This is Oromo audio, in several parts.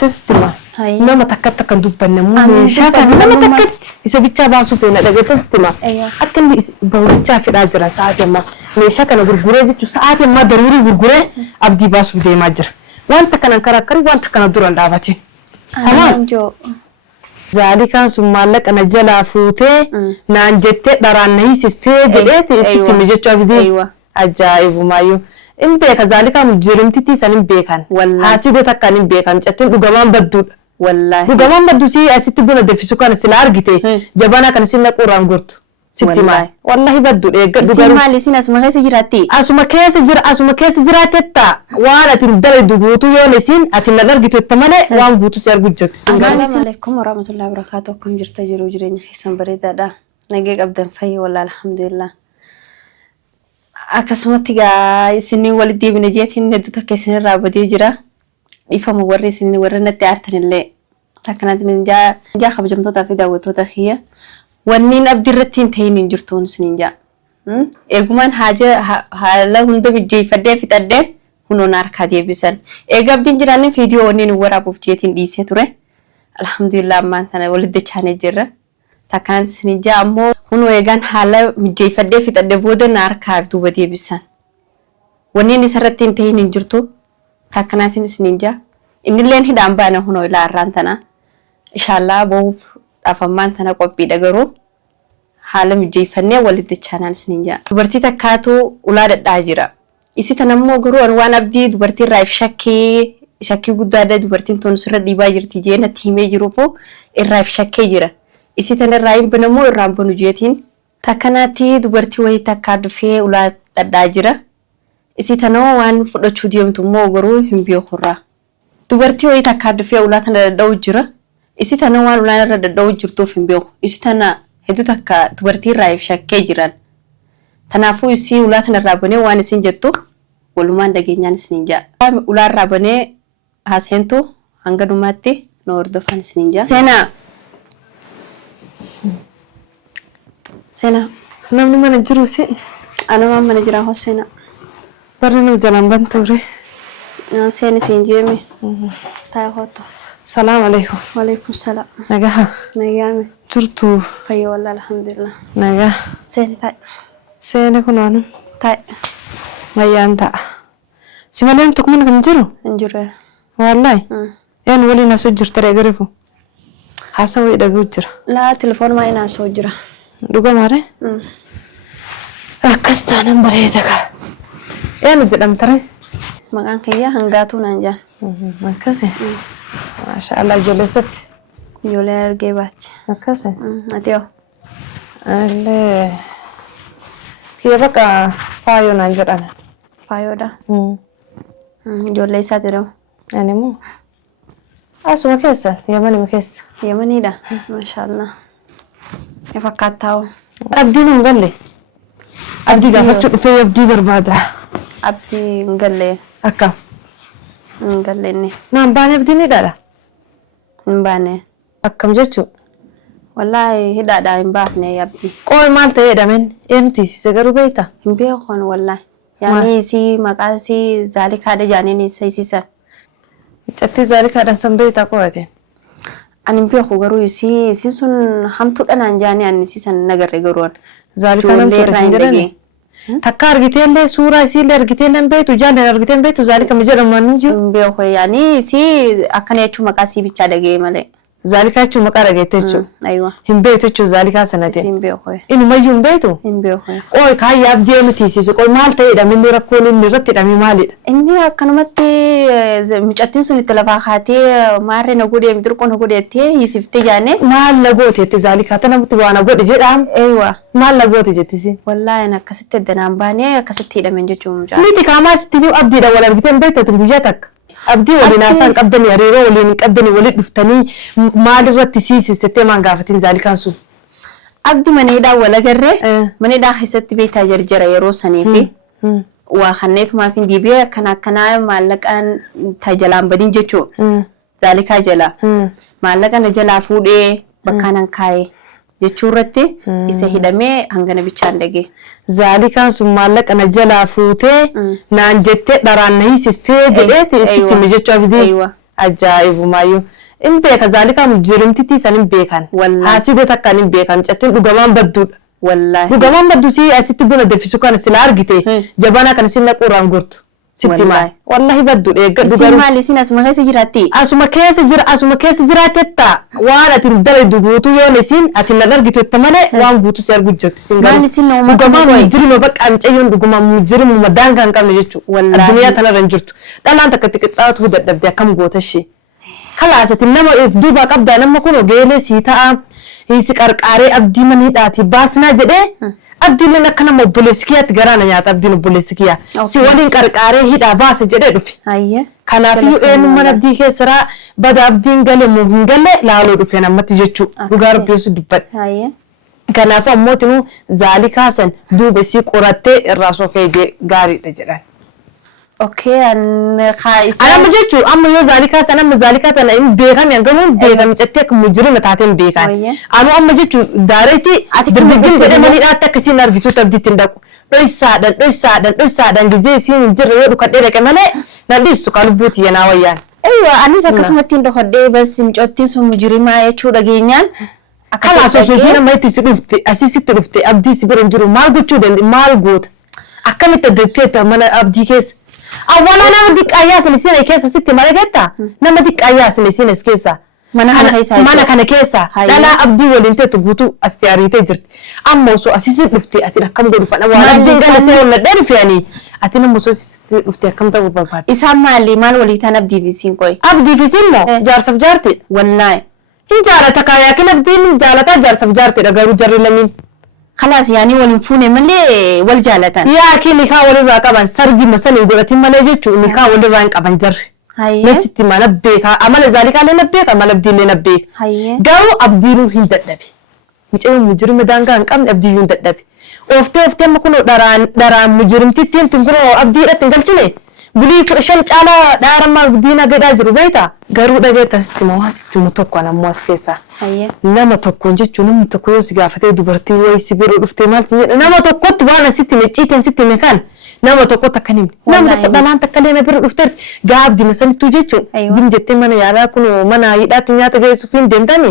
تستمع لما تكت كندوبنا مو شاكا لما تكت يسبيتها باسو فينا دغه تستمع اكن بورتها في اجر ساعات ما شاكا غرغره جت ساعات ما ضروري غرغره ابدي باسو دي ماجر وانت كان كركر وانت كان دوران دابتي تمام جو ذلك ثم لك انا جلا فوتي نان جت دران نهي سيستي جدت سيتي مجچو ابدي ايوه عجائب مايو إن بيك ذلك مجرمتي تيسان بيكان حاسبتك كان بيكان جتن دغمان بدو والله دغمان بدو سي اسيت بنا دفسو كان سلارغتي جبانا كان سينا قران غورت ستي ما والله بدو دغ مالي سينا اسما كيس جراتي اسما كيس جراتتا وانا تندل دغوتو يونسين اتنا درغتو تمله وان غوتو سير غجت السلام عليكم ورحمه الله وبركاته كم جرت جرو جرين حسن بريدادا نغي قبدن في والله الحمد لله akasumatiga isini walidi binajeetin nadu takaysan raabadi jira ifama warisini warana taartanile takanad ninja khabjamto tafida wato takhiya wanin abdiratin taynin jirtoon sininja eguman haja hala hundo bijay fadde fitadde huno narkadiye bisan egabdin jiranin video wanin warabuf jeetin dise ture alhamdulillah maantana walidi chane jira takanad sininja ammo huno egan hala mijay fadde fitadde boda narkaab dubadiye bisan wanini saratin taynin jirto takanatin sininja inilen hidam bana huno ila rantana inshallah bo afaman tana qobi dagaro hala mijay fanne walid channel sininja dubarti takatu ulada dajira isi tanammo garo wan abdi dubarti raif shakki gudada dubartin ton sura diba jirti jena time jiropo raif shakki jira isi tana raim banamo rambanu jetin takanati dubarti way takadfe ulada dajira isi tano wan fudo chudiyum tumo garo himbiyo khura dubarti way takadfe ulata daw jira isi tano wan ulana daw jirto himbiyo isi tana hedu takka dubarti raif shakke jiran tanafu isi ulata rabane wan isin jetto woluman dagenyan sininja ular rabane hasento hangadumatti nordo fan sininja سنة نمني من الجروسي أنا ما من جرا حسنا برنو جلان بنتوري سنة سنجيمي تاي هوتو السلام عليكم وعليكم السلام نجاها نجامي ترتو خير والله الحمد لله نجاه سنة تاي سنة كنانو تاي ما يانتا سمالين تكمن كم جرو انجرو والله يعني ولي ناس جر ترى يعرفوا حسوا يدقوا جر لا تلفون ما يناس وجرا دوغا ماره أكستانا بريدك يا نجدم ترى مكان كيا هنغاتو نانجا مكاسي ما شاء الله جلست يولر جيبات مكاسي أتيو اللي كي بقى فايو نانجر أنا فايو دا جولي ساتيرو يعني مو أسمع كيسة يمني مكيس يمني دا ما شاء الله يفكرتاو أبدي نقولي أبدي قافتو في أبدي بربادة أبدي نقولي أكا نقوليني نعم باني أبدي ندارا نباني أكم جتشو والله هدا دا نباني يا أبدي قول مالته يدا من إنتي سيجرو بيتا نبيخون والله يعني سي مقاسي ذلك هذا جانيني سيسيسا جتي ذلك هذا سنبيتا قوتين أنا بيخو غرو يسي سن حمتو أنا جاني أن سيسن نجر غروان ذلك أنا بيرسنجرني تكار جتين له سورة يسي له رجتين بيت وجاني رجتين بيت وذلك مجرد ما نجوا بيخو يعني سي أكني أشوف مقاسي بيتشادا جي ماله ذلك أشوف مقارا جتشو أيوة هم بيتو شو ذلك سنتين سين بيخو إنه ما يوم بيتو إن بيخو قول كاي يبدي متيسي قول مال تيدا من دورك كل نرتي دمي مالي إني أكنمتي مجتين سوني تلفاخاتي ماري نقولي مدركون نقولي تي يسفتي جاني مال لقوتي تذلك هتنا بتوانا قد جرام أيوة مال لقوتي جتسي والله أنا كسرت الدنام باني كسرت هذا من جوم جا ليتي كمان ستيجو أبدي ده ولا رجتين بيتو تلبيجاتك أبدي ولي ناسان قبضني أريرو ولي نقبضني ولي دفتني مال رتسي سيستم ما قافتين ذلك أنسو أبدي من هذا ولا جرة من هذا حسيت بيتا جرجرة يروسني في وخنيت ما في ديبيا كنا مالك أن تجلام بدين جتشو ذلك جلا مالك أن جلا فودي بكانن كاي جتشورتي إسهيدامي هنغنا بيشاندجي ذلك ثم مالك أنا جلا فوتي نانجت دران نهي سيستي جلت سيستي مجتشو أبدي أيوة ajaa'ibu maayyuu in beeka zaalika mujjirimtitti san in beekan haaside takkan in beekan chattin dhugamaan badduudha wallahi dhugamaan baddu si asitti buna defisu kan sila argite jabana kan sinna quraan gurtu sitti maa wallahi baddu eegga dhugaru maali sin asuma keessa jiraatti asuma keessa jiraatetta waan atin dalaydu guutu yoo nesin atin na argitu ettamale waan guutu si argu jirti singa maali sin no dhugamaan mujjirima bakka amcayyoon dhugamaan mujjirimu madaan kan qabne jechu addunyaa tanarran jirtu dhalaan takka xiqqaatu dadhabde akkam gootashi خلاص تنما يفدوبا قبضة نما كنو جيلي سيتا هيسي قرقاري أبدي من هيداتي باسنا جده أبدي لنا كنا مبوليسكيا تقرانا يات أبدي نبوليسكيا سيوالين قرقاري هيدا باس جده دفي كنا فيو اين من أبدي كسرا بدا أبدي نغالي مهنغالي لالو دفينا ما تجيشو وغارو بيوسو دبت كنا فأموتنو زالكاسن دوبسي قراتي الراسو في غاري رجلان اوكي ان خايسه انا مجيتو اما يو ذلك انا مذلك انا ام بيغام ينغم بيغام تتك مجرم تاتم بيغام انا ام مجيتو داريتي دبدين جده مالي اتك سي نرغيتو تبدي تندقو دوي سادن غزي سي جير يدو كديره كمله نديستو قلبوتي ينا ويان ايوه اني سكسمتين دو خدي بس مجوتي سو مجرم ايچو دغينيان akala so sina mayti sidufti asisi tidufti abdi sibirin juru mal gochu den mal god akamita deteta mana abdi kes awala na dik ayas ni sina kesa sitti malagetta nama dik ayas ni sina kesa mana kana kesa dala abdi walinte to gutu astiarite jirt amma so asisi dufti ati akam godu fana wala dingala se wala den fiani ati nama so asisi dufti akam ta babbat isa mali mal walita abdi bisin koy abdi bisin mo jar sab jarti wallahi in jarata kaya kin abdi jalata jar sab jarti daga jarri lamin خلاص يعني ولنفوني ملي والجالتان يا كي نكا ولي راقبان سرقي مثلا يقولتي ملي جيتشو نكا ولي راقبان جر نسيتي ما نبيك عمل ذلك على نبيك عمل أبدي لي نبيك قاو أبدينو هند النبي مجرم مجرم دانغان قام أبدي هند النبي وفتي ما كنو داران مجرم تيتين تنقرو أبدي رتنقل جني بلي شمس على داران ما أبدينا قد أجرو بيتا قارو دقيتا ستي مواسي متوكو أنا مواسي كيسا nama tokkoon jechuun namni tokko yoo si gaafatee dubartii wayii si bira dhuftee maal si jedha nama tokkotti waan asitti micciiteen sitti meekan nama tokkotti akka nimni nama tokko dhalaan takka leena bira dhufteerti gaabdi masanittuu jechuun zim jettee mana yaalaa kun mana hidhaatti nyaata geessuuf hin deemtani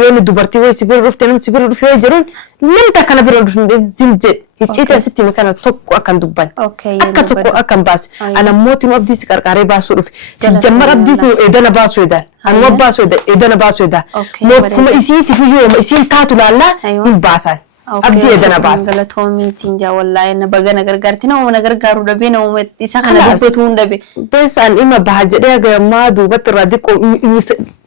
yoo ni dubartii wayii si bira dhuftee namni si bira dhufee jiruun namni takka na bira dhufne zim jedhe icciiteen sitti meekan tokko akkan dubban akka tokko akkan baase ana mootiin abdii si qarqaaree baasuu dhufe si jammar abdii kun eedana baasuu eedaan أنا وباسو ده إدنا باسو ده كم إسين تفيو ما إسين تاتو لالا من باسان أبدي إدنا باس قال تومي سينجا والله إن بقى نقدر قرتنا وما نقدر قارو دبينا وما إسحنا دبتون دبي بس أن إما بحاجة ده ما دو بتر ديك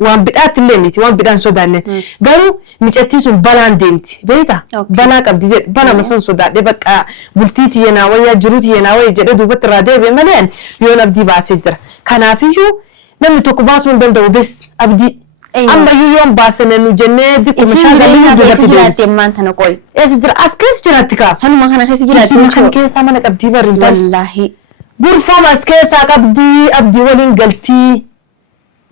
وان بدأت اللي نتي وان بدأن سودان قالوا مش أتيسون بلان ديمتي بيتا بنا كبدي جد بنا مثلا سودان ده بقى بلتيتي يناوي جروتي يناوي جد دو بتر ده بمليان يوم أبدي باسجر كان فيو نمي توكو باس من دندو بس أبدي أما يوم باسنا نجنة دي كمشان قبلي دوبتي جلاتي ما أنت نقول إيش جرا أسكيس جراتيكا سنو ما خنا خسي جلاتي ما خن كيس أما نكبدي بريدا والله غرفة ما أسكيس أبدي ولين قلتي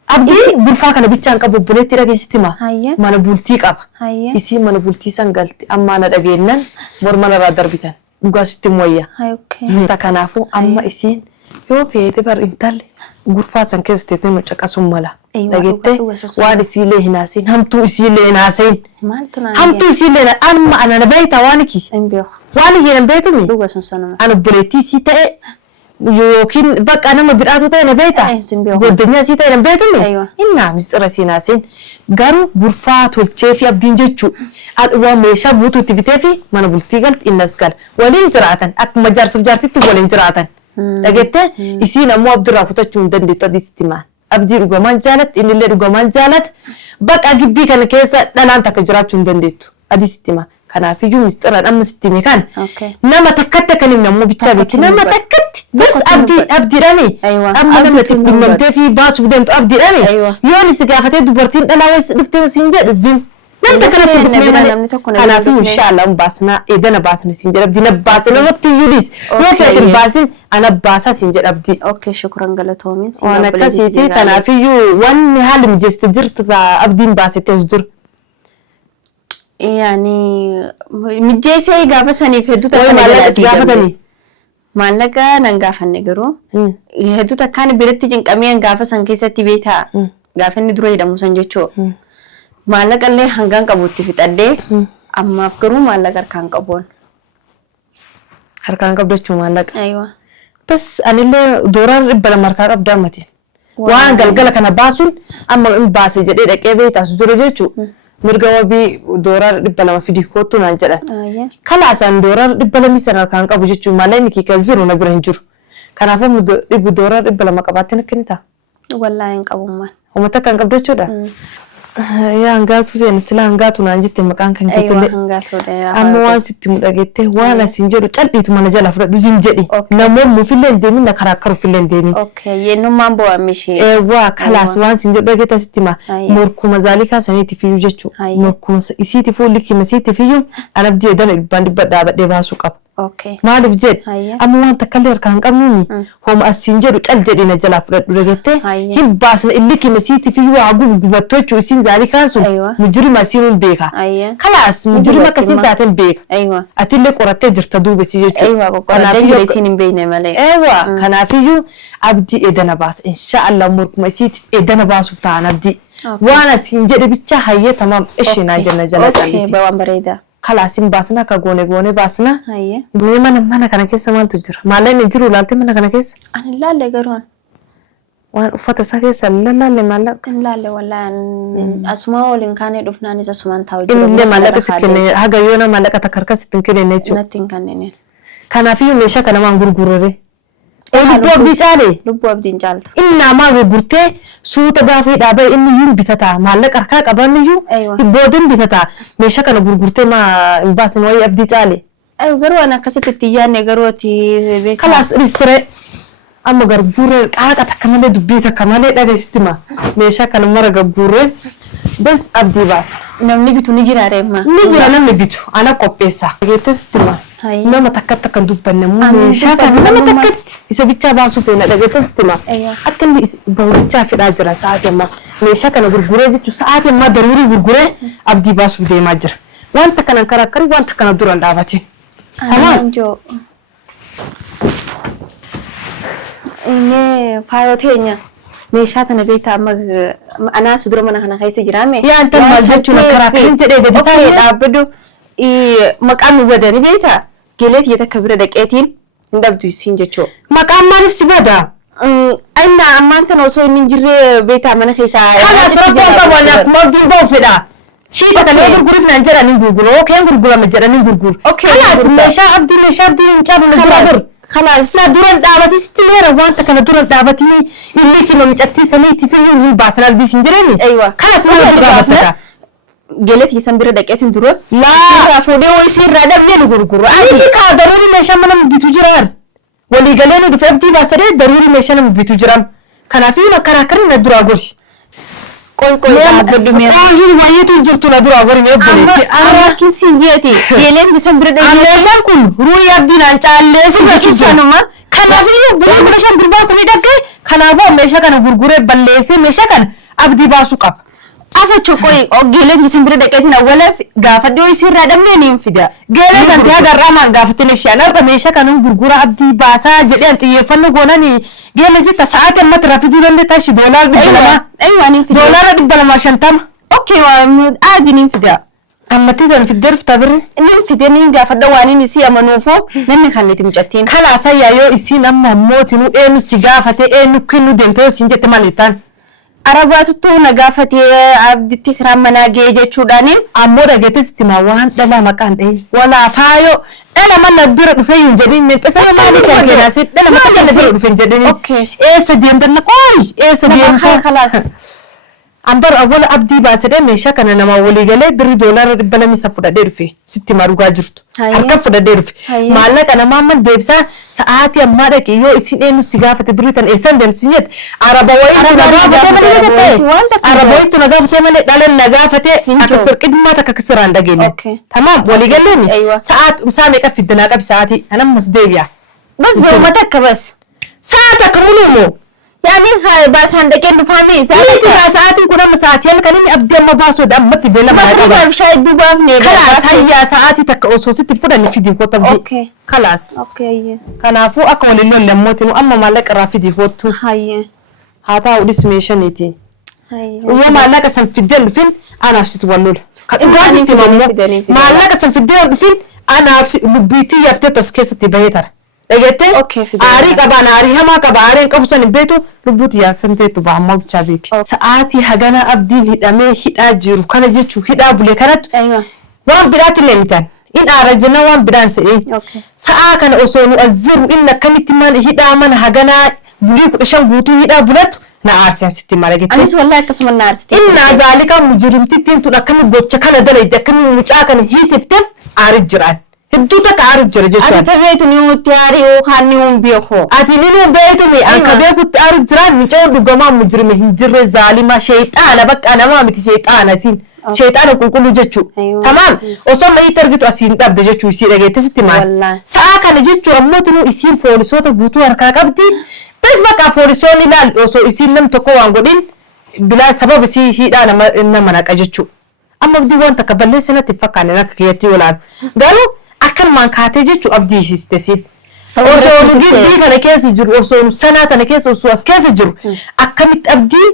أبدي غرفة كنا بيتشان كابو بولتي رجع ستما ما نبولتي كاب إسي ما نبولتي سان قلتي أما أنا رجعنا ورما نرادر بيتان بقى ستمويا تكنافو أما إسين يو في اعتبار إنتالي غرفة سان كيس تيتم تكاسم ملا لقيته وادي سيله هناسين هم تو سيله هناسين هم تو سيله أنا نبيت وانكي واني هنا بيتومي أنا بريتي سيته يوكين بق أنا ما براتو تاني نبيته والدنيا سيته أنا بيتومي إننا مستر سيناسين قالوا غرفة تولتشي أبدين جتشو ومشى بوتو تبتفي ما نقولتي قلت الناس قال ولين جرعتن أك ما جرت ولين جرعتن لقيته يصير مو عبد الرحمن تجون دندي تديستما أبدي رجمان جالت إن اللي رجمان جالت بق أجيبي كان كيسة لا أنت كجرات جون دنديتو أديستما كان في يوم مستر أنا ستيمي كان نما تكت كان مو بتشابك نما تكت بس أبدي رامي أما لما تكون ممتى باس ودنت أبدي رامي يوني سقافتي دبرتين أنا ويس دفتي وسينجر الزين نمت كانت تقول أنا في إن شاء الله باسنا إذا أنا باسنا سينجر أبدي نباسنا ما تيجيس وفي الباسن أنا باسا سينجر أبدي أوكي شكرا قالتهم وأنا كسيتي كان في يو وان حال مجستجرت أبدي باسة تصدر يعني متجيسي قابسني في هدوء وين على قابتني maallaqa nan gaafanne garuu hedduu takkaan biratti cinqamee gaafa san keessatti beektaa gaafa inni dura jedhamu san jechuu maallaqa illee hangaan qabuutti fixadhee ammaaf garuu maallaqa harkaan qabuun. Harkaan qabdachuu maallaqa. Aywa. Bas anillee dooraan dhibba lama harkaa qabdaa mati. Waan galgala kana baasuun amma in baase jedhee dhaqee beektaas dura jechuu. Mirga wabii dooraan dhibba lama fidii kootu naan jedhan. Kalaasaan dooraan dhibba lamii sana harkaan qabu jechuun maallaqni kee kan jiru na bira hin jiru. Kanaafuu dooraan dhibba lama qabaattiin akka inni ta'a. Wallaahi hin qabummaan. Uummata kan qabdu jechuudha. Yaa hangaatu seen sila hangaatu naan jette maqaan kan jettillee. Amma waan sitti mudhageette waan asiin jedhu cal'iitu mana jala fudhadhu zin jedhi. Namoonni fillee hin deemin na karaakkaru fillee hin deemin. Yennummaan bo'aame ishee. Waa kalaas waan siin jedhu dhageetta sitti ma morkuma zaalika saniiti fiyyuu jechuu. Morkuma isiiti fuulli kima isiiti fiyyuu anabdii edana dhibbaan dhibba dhaabadhee baasuu qaba. Maaliif jedhe amma waan takkallee harkaan qabnuuni hooma asiin jedhu cal jedhi na jalaa fudhadhu dhageette hin baasna illi kima isiiti fiyyuu waa gubattu jechuu isiin zaalikaan sun mujirima isiin hin beeka. Kalaas mujirima akkasiin taateen beeka. Atillee qorattee jirta duuba isii jechuu. Kanaafuu isiin hin beekne malee. Kanaafiyyuu abdii edana baasa inshaallah morkuma isiitiif edana baasuuf ta'an abdii. Waan asiin jedhe bicha hayyee tamaam ishee naan jenna jala calliiti. Waan bareeda. Kalaasin baasna ka goone baasna. Mee mana kana keessa maaltu jira? Maallaqni jiru laaltee mana kana keessa? Ani laalle garuun. Waan uffata isaa keessa laalle maallaqa? Hin laalle wallaan asuma waliin kaanee dhufnaanis asumaan taa'u jira. Inni maallaqa si kenne haga yoona maallaqa takka harkatti hin kenne jechuudha. Natti hin kennine. Kanaafiyyuu meeshaa kana maan gurgurare? Lubbuu abdii caalee? Lubbuu abdiin caalta. Inni namaa gurgurtee suuta gaafii dhaabee inni iyyuu bitataa maallaqa harkaa qaban iyyuu booddeen bitataa meeshaa kana gurgurtee hin baasne wayii abdii caalee. Garuu an akkasitti itti yaadne garuu ati beekaa. Kalaas dhisiree amma gurguree qaaqa takka malee dubbii takka malee dhageessitti ma meeshaa kana mara gurguree bas abdii baasa. Namni bitu ni jira reemma. Ni jira namni bitu ana qopheessa. Dhageessitti ma nama takkatti akka dubbanne meeshaa kana nama takkatti isa bichaa baasuu feena dhageessitti ma akka inni bawwichaa fidhaa jira sa'aatii amma meeshaa kana gurguree jechuun sa'aatii amma daruurii gurguree abdii baasuuf deemaa jira. Wanta kana karakkari wanta kana duraan dhaabatiin. Anjo. Inni faayoo teenya meeshaa tana beektaa amma anaa sudura mana kana keessa jiraame. Yaa antan maal jechuun karakkariin jedhee gadi taa'ee dhaabbadhu maqaan nu badani beektaa geeleetii takka bira dhaqeetiin hin dhabdu isiin jechuu. Maqaan maaliif si bada? Inna ammaan tana osoo inni jirre beektaa mana keessaa. Kanas rabboon qabu mogdiin boofedha. Shiita kan gurguruuf naan jedhanii gurguru yookiin gurgurama jedhanii gurguru. Kanas meeshaa abdii hin caalu na dura dur. Kanas na duran dhaabatisti meera wanta kana duran dhaabatini illi kilo micatti saniiti fiyyuu hin baasan albis hin jirani. Kanas maal dhaabatata? Geeleetii san bira dhaqeetiin dura. Laa fuudhee wayii irraa dhabnee nu gurguru. Ani kaa daruuri meeshaa mana bitu jiraan. Walii galee nu dhufe abdii baasadee daruuri meeshaa nama bitu jiran. Kanaafii makaraakari na duraa gori. Qoy dhaabbadhu meera. Hin wayiitu jirtu na duraa gori mee obboleetti. Araakin siin jeeti. Geeleetii san bira dhaqeetiin. Meeshaan kun ruuyi abdiin aan caalleessi meeshaanuma. Kanaafii bulaan meeshaan gurbaa kun dhaqee kanaafuu meeshaa kana gurguree balleessee meeshaa kana abdii baasuu qaba. Afachu qoy geeleetii san bira dhaqeetiin awwalaaf gaafadhee wayii irraa dhabnee ni fida. Geelee kan ta'e garraamaan gaafatee shaan arba meeshaa kana gurgura abdii baasaa jedhee an xiyyeeffannoo goonanii geelee jetta sa'aatii amma tiraafikii dandeettaa shi doolaara dhibba lamaa. Doolaara dhibba lamaa 50. Okay waan aadi ni fida. Ammatti tan fiddee dhuftaa birri. Ni fidee ni gaafadha waan inni si amanuufoo namni kan itti mucattiin. Kalaasaa yaayoo isiin amma mootinuu eenyu si gaafatee eenyu kennu deemtee isiin jette maaliitaan. Arabaatuttuu na gaafatee abditti kiraan manaa ga'ee jechuudhaani. Ammoo dhageettes itti maa waan dhala maqaan dha'e. Walaa faayoo dhala mana bira dhufee hin jedhin meexxisa maali kan jedhaasi dhala mana bira dhufee hin jedhin. Eessa deemtan na qooyi eessa deemtan. Kalaas. Ambar awwala abdii baasadee meeshaa kana nama walii galee birri doolaara 200 fudhadhee dhufe sitti marugaa jirtu. Harka fudhadhee dhufe. Maallaqa namaa amma deebisaa sa'aatii ammaa dhaqee yoo isin eenyu si gaafate birri tan eessan deemtu sin jette araba wayii na gaafatee malee gattee araba wayii na gaafatee malee dhalan na gaafatee akka sirqidmaa takka kisiraan dhageenye. Tamaam walii galleeni sa'aat isaa meeqa fiddanaa qabi sa'aatii anammas deebi'a. Bas zeemata akka bas. Sa'aat akka muluumoo. Yani bahasa handaknya dufahami. Saya sa'aatiin kun amma sa'aatii halkan inni abdii ما باسو دمتي بلا ما ما بشاي دوباف ني خلاص هيا ساعاتي تك أصوصتي فدان فيديو كتب اوكي خلاص اوكي كان عفو أقول إنه لموتي أما مالك رافيدي فوتو هاي هذا وديس ميشانيتي هاي ويوم مالك سن فدان فين أنا أفسد والله إنت مالك سن فدان فين أنا أفسد بيتي يفتح كيستي بهتر لقيت اوكي عاري كبان عاري هما كبارين كبسن بيتو لبوت يا سنتي بعمل شابيك ساعاتي هجنا أبدي هدامي هدا جيرو كنا جيتشو هدا بولي كانت ايوه وان بدات لمتان إن أرجعنا وان بدان سئي اوكي ساعة كان أصون الزر إن كنت من هدا من هجنا بولي كشان بوتو هدا بولت نعرس يا ستي مالك أنا والله قسم النار ستي إن ذلك مجرم تين تنا كم بوتش كنا دليل كم مجا كان هي سفتف أرجعان هدوتك عارف جرجت أنا فبيت نيو تياري وخانيهم بيخو أتيني بيتو مي أنك بيكو عارف جران مجا دعما مجرم هنجر ظالمة شيطان بك أنا ما متي شيطان أسين شيطان كل جتشو تمام وصل ما يتربيتو أسين تبدأ جتشو يصير رجعت ستمان ساعة كان جتشو أموتنو يصير فول صوت بوتو أركاك أبدي بس بقى فول صوني لا وصل يصير لم تكو عنقودين بلا سبب يصير هي أنا ما إنما أنا كجتشو أما بدي وان تقبلني سنة تفكر أنا كياتي ولا قالوا أكل ما كاتي جتشو أبدي هستسين وصل نجيب أنا كيس جرو وصل سنة أنا كيس وصواس كيس جرو أكمل أبدي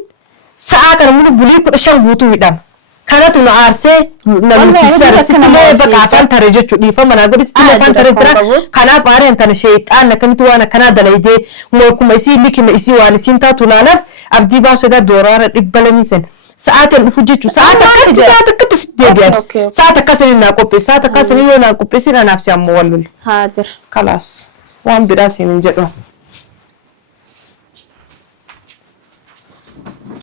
ساعة كان منو بليك أشان بوتو يدام كانت نعارسة نمتسر ستلة بقعتان ترجت شو ديفا من أقول ستلة كان ترجتنا كنا بارين تنا شيطان كنت وانا كنا دليدي موكم يصير لك ما يصير وانا سينتا تنالف أبدي باسو ده دوران إقبلني سن ساعات الفجيتو ساعات كت ستيجر ساعات كسر الناقوبي ساعات كسر الناقوبي سير نفسي أموال حاضر خلاص وان براسي من جدو